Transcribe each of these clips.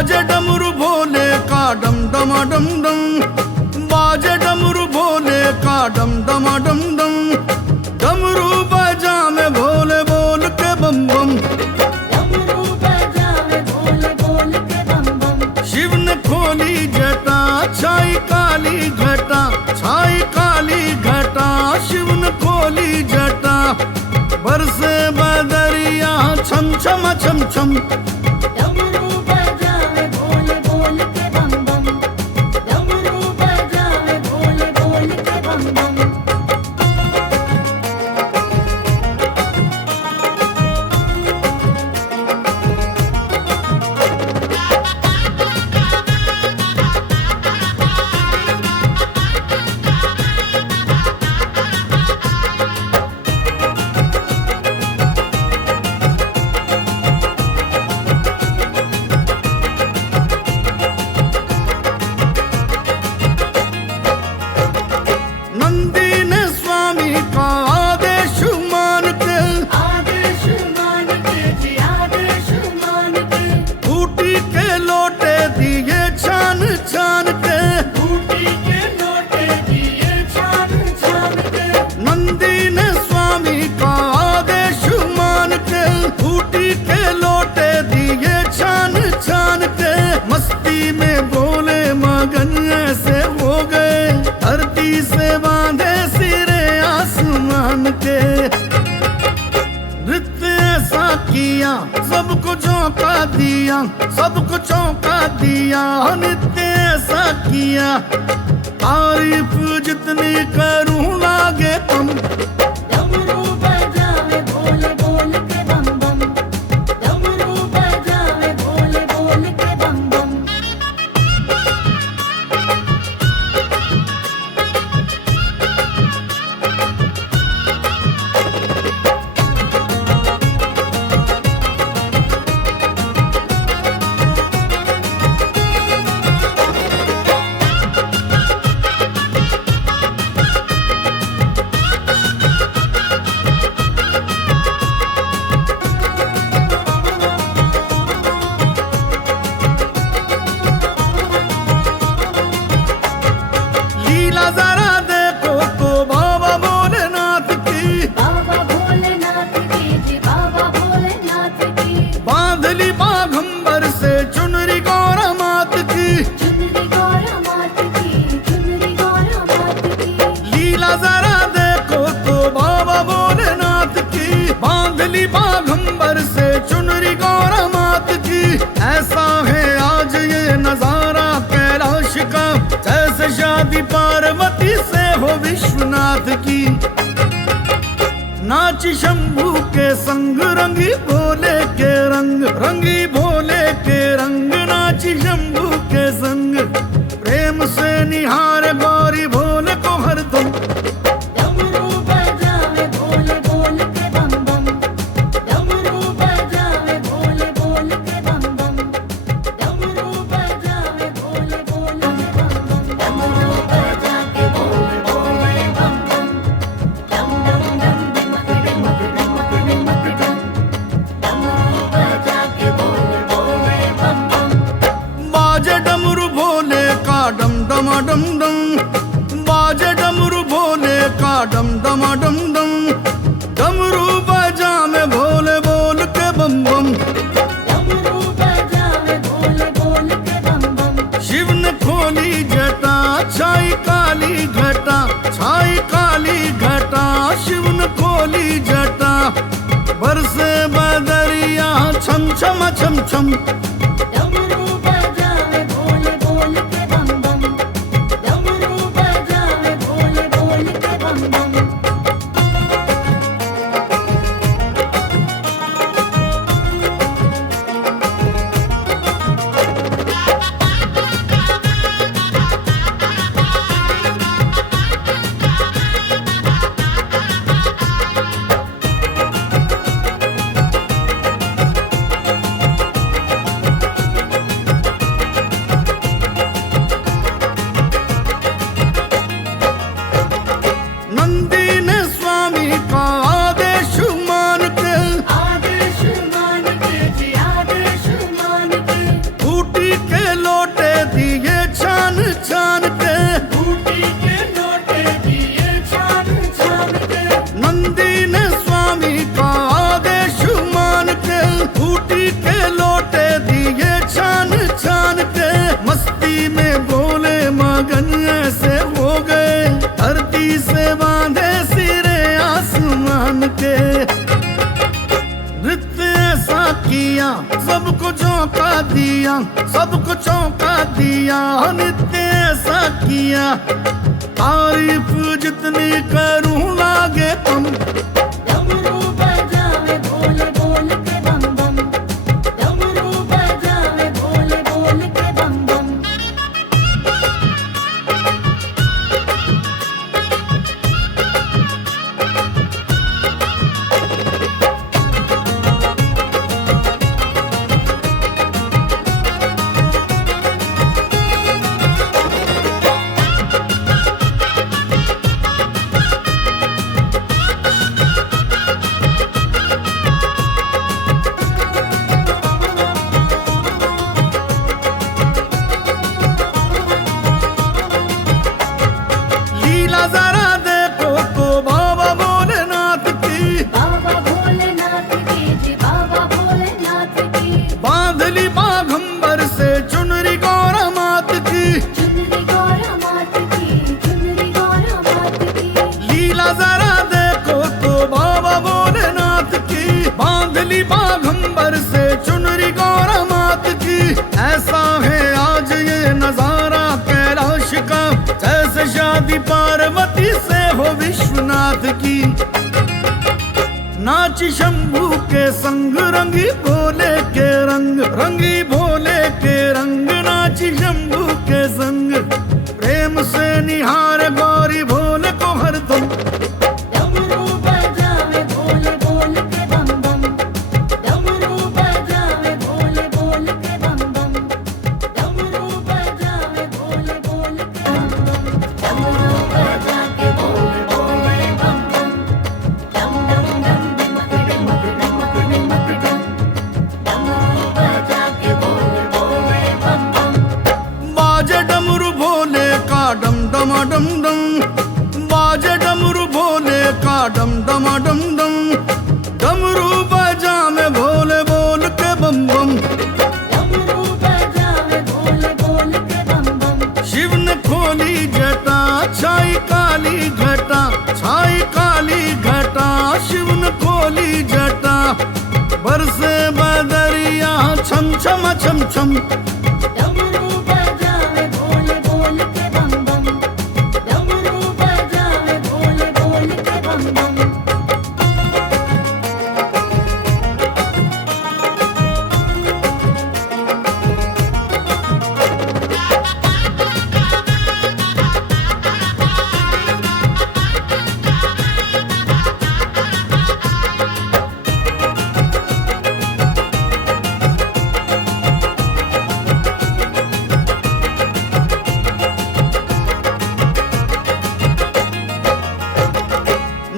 बाजे डमरू भोले का डम डमा डम डम, बाजे डमरू भोले का डम डमा डम डम, डमरू बजा में भोले बोल के बम बम, डमरू बजा में भोले बोल के बम बम। शिव ने खोली जटा छाई काली घटा, छाई काली घटा, शिव ने खोली जटा, बरसे बदरिया छम छम छम छम, डमरू बजा में भोले बोल के बम बम, डमरू बजा में भोले बोल के बम बम। नंदी ने स्वामी का आदेश मान के, आदेश मान के जी आदेश मान के, बूटी के लोटे दिए छान छान के, बूटी के लोटे दिए छान छान के। नंदी ने स्वामी का आदेश मान के, बूटी के लोटे दिए छान छान के, मस्ती में बोले मगन ऐसे हो गए, धरती से बांधे सिरे आसमान के, नृत्य ऐसा किया सबको चौंका दिया, सबको चौंका दिया, नृत्य ऐसा किया, तारीफ जितनी करूं लागे कम, डमरू बजा में भोले बोल के बम बम, डमरू बजा में भोले बोल के बम बम। लीला जरा देखो तो बाबा भोलेनाथ की, बाबा भोलेनाथ की जी बाबा भोलेनाथ की, बांधली बाघंबर से चुनरी गौरा मात की, चुनरी गौरा मात की, चुनरी गौरा मात की। लीला जरा देखो तो बाबा भोलेनाथ की, बांधली बाघंबर से चुनरी गौरा मात की, ऐसा है आज ये नजारा कैलाश का, जैसे शादी पार्वती से हो विश्वनाथ की, नाची शंभू के संग रंगी भोले के रंग, रंगी भोले के रंग, नाची शंभू के संग, प्रेम से निहार गौरी भोले को हरदम, डमरू बजा में भोले बोल के बम बम, डमरू बजा में भोले बोल के बम बम, डमरू बजा में भोले बोल के बम बम, डमरू बजा के भोले बोले बम बम, डम डम डम डिमक डिमक डिमक डिमक डम, डमरू बजा के भोले बोले बम बम। बाजे डमरू भोले का डम डमा डम डम, बाजे डमरू भोले का डम डमा डम डम, डमरू बजा में भोले बोल के बम बम, डमरू बजा में भोले बोल के बम बम। शिव ने खोली जटा छाई काली घटा, छाई काली घटा, शिव ने खोली जटा, बरसे बदरिया छम छम छम छम, डमरू बजा में भोले बोल के बम बम, डमरू बजा में भोले बोल के बम बम। चौंका दिया, सबको चौंका दिया, नित्य ऐसा किया। तारीफ जितनी करूं लागे कम। डमरू बजावे भोले बोल के बम बम, डमरू बजावे भोले बोल के बम बम। लीला जरा देखो तो बाबा भोलेनाथ की, बाबा भोलेनाथ की जी, बाबा भोलेनाथ की। बांधली बाघंबर से चुनरी गौरा मात की। चुनरी गौरा मात की, चुनरी गौरा मात की। लीला जरा देखो तो बाबा भोलेनाथ की, बांधली बाघंबर से चुनरी गौरा मात की। ऐसा है आज ये नजारा कैलाश का, जैसे शादी पार्वती से हो विश्वनाथ की। नाची शंभू के संग रंगी भोले के रंग, रंगी भोले के रंग, नाची शंभू के संग। प्रेम से निहार गौरी भोले को हरदम। डमरू बजावे भोले बोल के बम बम, डमरू बजावे भोले बोल के बम बम, डमरू बजावे भोले बोल के बम बम, डमरू बजा के भोले बोले बम बम। डम डम डम डिमक डिमक डमक डिमक डम, डमरू बजा के भोले बोले बम बम। बाजे डमरू भोले का डम डमा डम डम, बाजे डमरू भोले का डम डमा डम डम। डमरू बजा में भोले बोल के बम बम। डमरू बजावे भोले बोल के बम बम। शिव ने खोली जटा, छाई काली घटा, छाई काली घटा। शिव ने खोली जटा, बरसे बदरिया छम छम छम छम। डमरू बजावे भोले बोल के बम बम, डमरू बजावे भोले बोल के बम बम।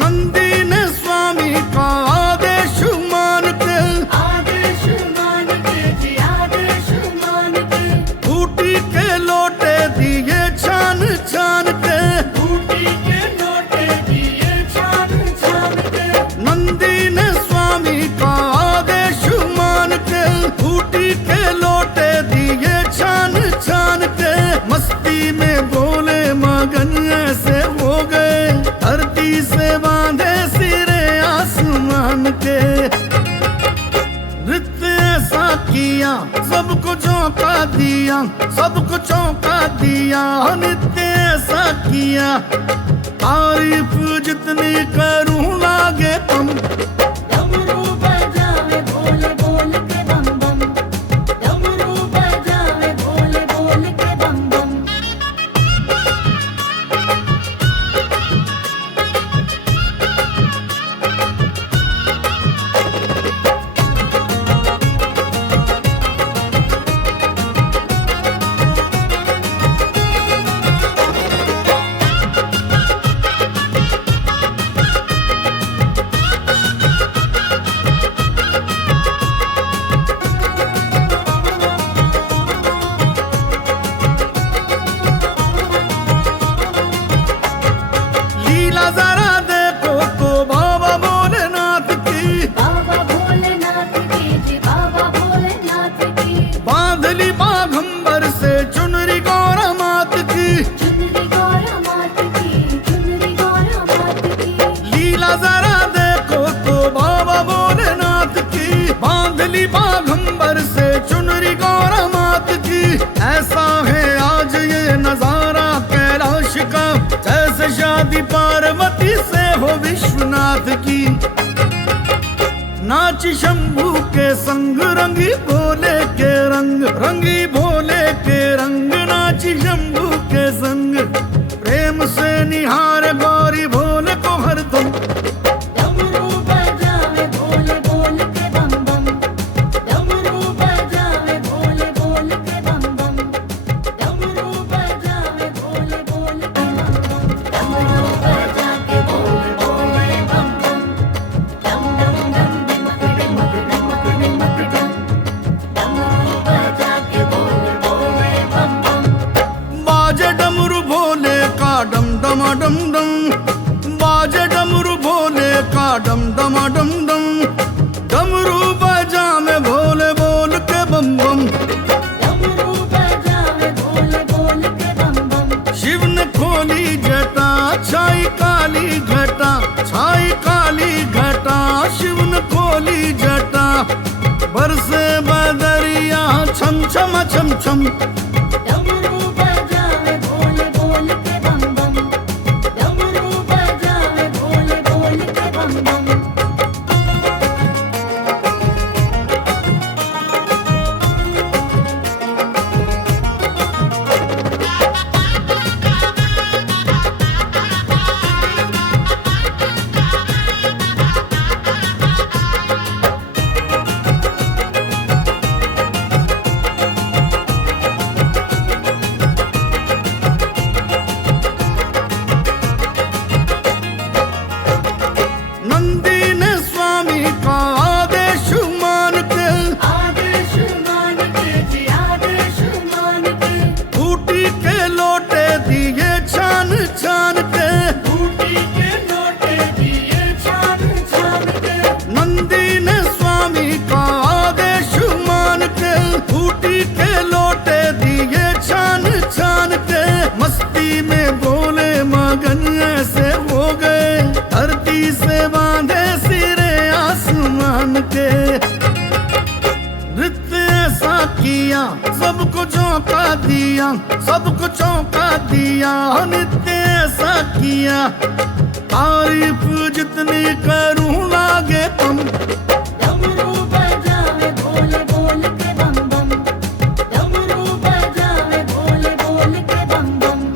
नंदी ने स्वामी का आदेश मान के, आदेश मान के जी, आदेश मान के। बूटी के लोटे दिए छान छान के। बूटी के लोटे दिए छान छान के। नंदी ने स्वामी का आदेश मान के, बूटी के लोटे दिए छान छान के। मस्ती में बोले मगन ऐसे हो गए, धरती से बांधे सिरे आसमान के। नृत्य ऐसा किया, सबको चौंका दिया, सबको चौंका दिया, नित्य ऐसा किया। तारीफ जितनी करूं लागे कम। डमरू बजावे भोले बोल के बम बम, डमरू बजावे भोले बोल के बम बम। शंभू के संग रंगी भोले के रंग, रंगी भोले के रंग, नाची शंभू के संग। प्रेम से निहार गौरी भोले को हरदम। डमरू बजावे भोले बोल के बम बम, डमरू बजावे भोले बोल के बम बम, डमरू बजावे भोले बोल के बम बम, डमरू बजा के बोल बोले बम बम, डम डम डम डिमक डिमक डिमक डिमक डम, डमरू बजा के बोल बोले बम बम। बाजे डमरू भोले का डम डमा डम डम, बाजे डमरू भोले का डम डमा डम डम। डमरू बजा में भोले बोल के बम बम। डमरू बजावे भोले बोल के बम बम। शिव ने खोली जटा, छाई काली घटा, छाई काली घटा। शिव ने खोली जटा, बरसे बदरिया छम छम छम छम। डमरू बजावे भोले बोल के बम बम, डमरू बजावे भोले बोल के बम बम। नंदी ने स्वामी का आदेश मान के, आदेश मान के जी आदेश मान के, बूटी के लोटे दिए छान छान के। बूटी के लोटे दिए छान छान के। नंदी ने स्वामी का आदेश मान के, बूटी के लोटे दिए छान छान के। मस्ती में बोले मगन ऐसे हो गए, धरती से बांधे सिरे आसमान के। नृत्य ऐसा किया सबको चौंका दिया, सबको चौंका दिया। नृत्य ऐसा किया तारीफ जितनी करूं लागे कम। डमरू बजावे भोले बोल के बम बम, डमरू बजावे भोले बोल के बम बम।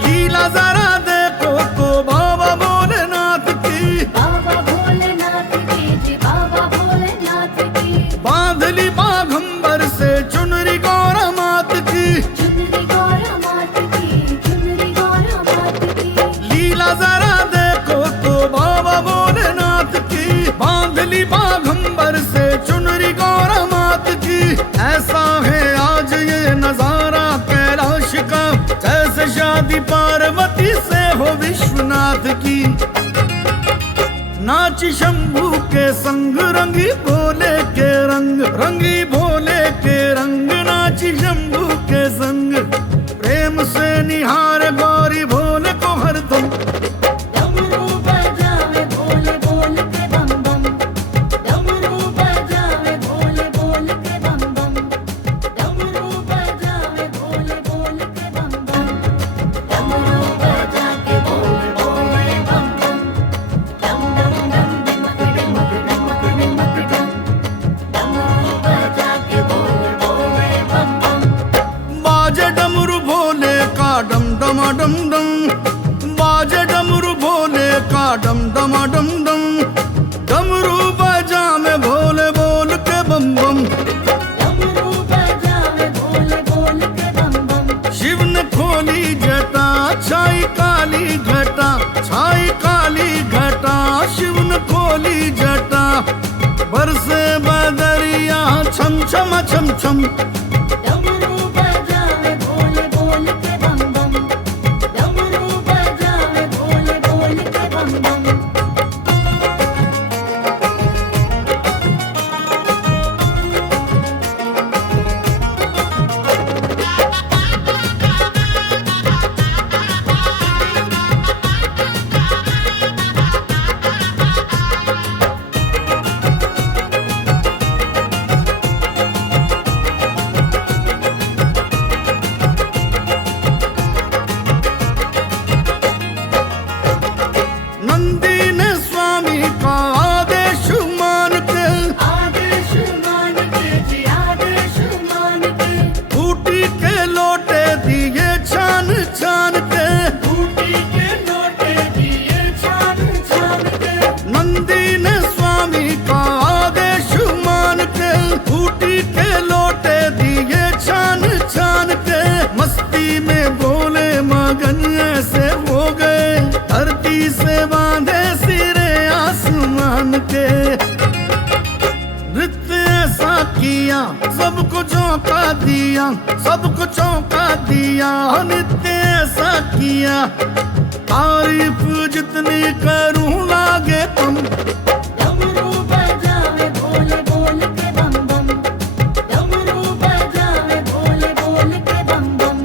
लीला जरा देखो तो बाबा भोलेनाथ की, बाबा भोलेनाथ की जी बाबा भोलेनाथ की। बांधली बाघंबर से चुनरी गौरा मात की। चुनरी गौरा मात की, चुनरी गौरा मात की। लीला जरा देखो तो बाबा भोलेनाथ की, बांधली बाघंबर से चुनरी गौरा मात की। ऐसा है आज ये नजारा कैलाश का, जैसे शादी पार्वती से हो विश्वनाथ की। नाची शंभू के संग रंगी भोले के रंग, रंगी भोले के रंग। नाची शंभू के संग, प्रेम से निहार गौरी भोले को हरदम। डमरू बजावे भोले बोल के बम बम, डमरू बजावे भोले बोल के बम बम, डमरू बजावे भोले बोल के बम बम, डमरू बजा के बोल बोले बम बम, डम डम डम डिमक डिमक डिमक डिमक डम, डमरू बजा के बोल बोले बम बम। बाजे डमरू भोले का डम डमा डम डम, बाजे डमरू भोले का डम डमा डम डम। डमरू बजा में भोले बोल के बम बम। डमरू बजावे भोले बोल के बम बम। शिव ने खोली जटा, छाई काली घटा, छाई काली घटा। शिव ने खोली जटा, बरसे बदरिया छम छम छम छम। डमरू बजावे भोले बोल के बम बम, डमरू बजावे भोले बोल के बम बम। किया, सबको चौंका दिया, सबको चौंका दिया, नित्य ऐसा किया। तारीफ जितनी करूं लागे कम। डमरू बजावे भोले बोल के बम बम। डमरू बजावे भोले बोल के बम बम।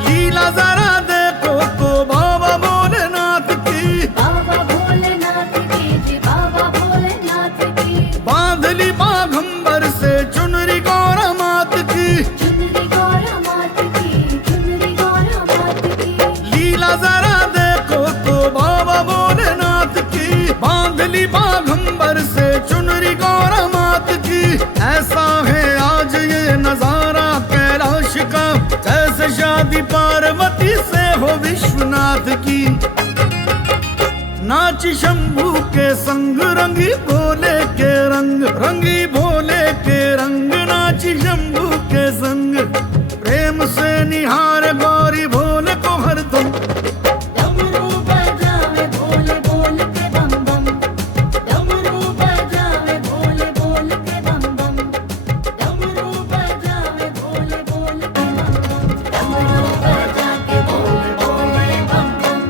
लीला जरा देखो तो बाबा भोलेनाथ की, बाबा भोलेनाथ की जी बाबा भोलेनाथ की। बांधली बाघंबर से चुनरी गौरा मात की। चुनरी गौरा मात की, चुनरी गौरा मात की। लीला जरा देखो तो बाबा भोलेनाथ की, बांधली बाघंबर से चुनरी गौरा मात की। ऐसा है आज ये नजारा कैलाश का, जैसे शादी पार्वती से हो विश्वनाथ की। नाची शंभू के संग रंगी भोले के रंग, रंगी भोले के रंग। नाची शंभू के संग प्रेम से निहार गौरी भोले को हरदम। डमरू बजावे भोले बोल के बम बम। डमरू बजावे भोले बोल के बम बम। डमरू बजावे भोले बोल के बम बम। डमरू बजा के बोले बोले बम बम।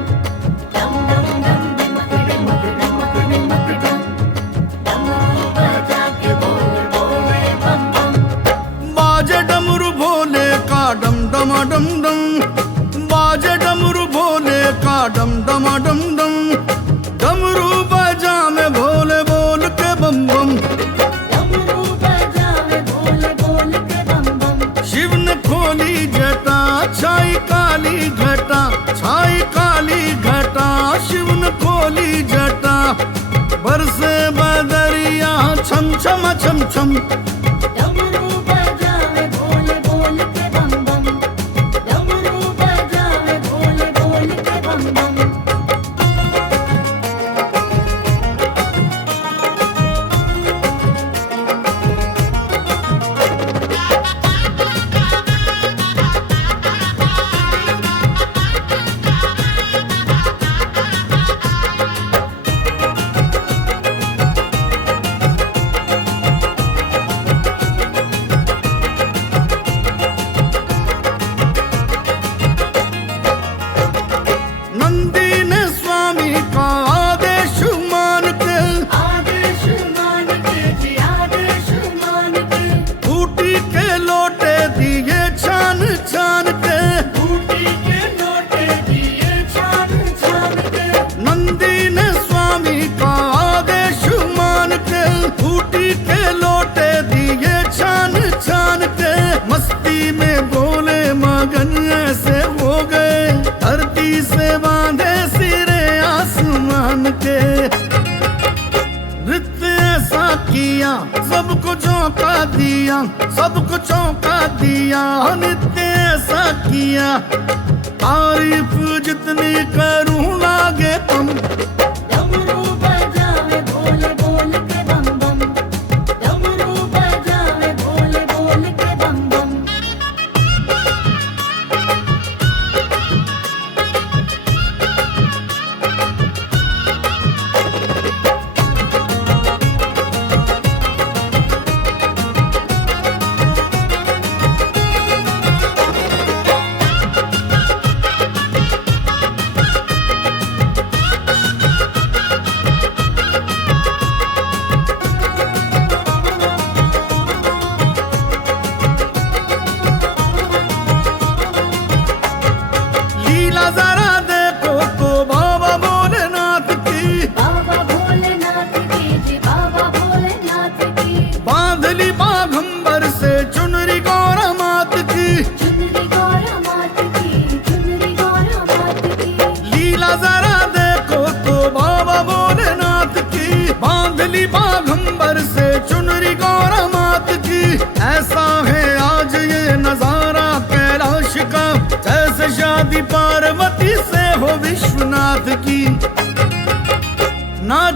डम डम डम डिमक डिमक डमक डिमक डम। डमरू बजा के बोले बोले बम बम। बाजे डमरू भोले का डम डमा डम डम, बाजे डमरू भोले का डम डमा डम डम। डमरू बजा में भोले बोल के बम बम। डमरू बजावे भोले बोल के बम बम। शिव ने खोली जटा, छाई काली घटा, छाई काली घटा। शिव ने खोली जटा, बरसे बदरिया छम छम छम छम। डमरू बजावे भोले बोल के बम बम। डमरू बजावे भोले बोल के बम बम। नंदी ने स्वामी का आदेश मान के, आदेश मान के जी आदेश मान के। बूटी के लोटे दिए छान छान के। बूटी के लोटे दिए छान छान के। नंदी ने स्वामी का आदेश मान के, बूटी के लोटे दिए छान छान के। मस्ती में बोले मगन ऐसे हो गए, धरती से बांधे सिरे आसमान के। नृत्य ऐसा किया, सबको चौंका दिया, सबको चौंका दिया, नित्य ऐसा किया। तारीफ जितनी करूं लागे कम। डमरू बजावे भोले बोल के बम बम। डमरू बजावे भोले बोल के बम बम।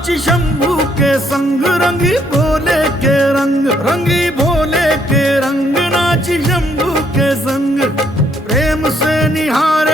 नाची शंभू के संग, रंगी भोले के रंग, रंगी भोले के रंग, नाची शंभू के संग। प्रेम से निहारे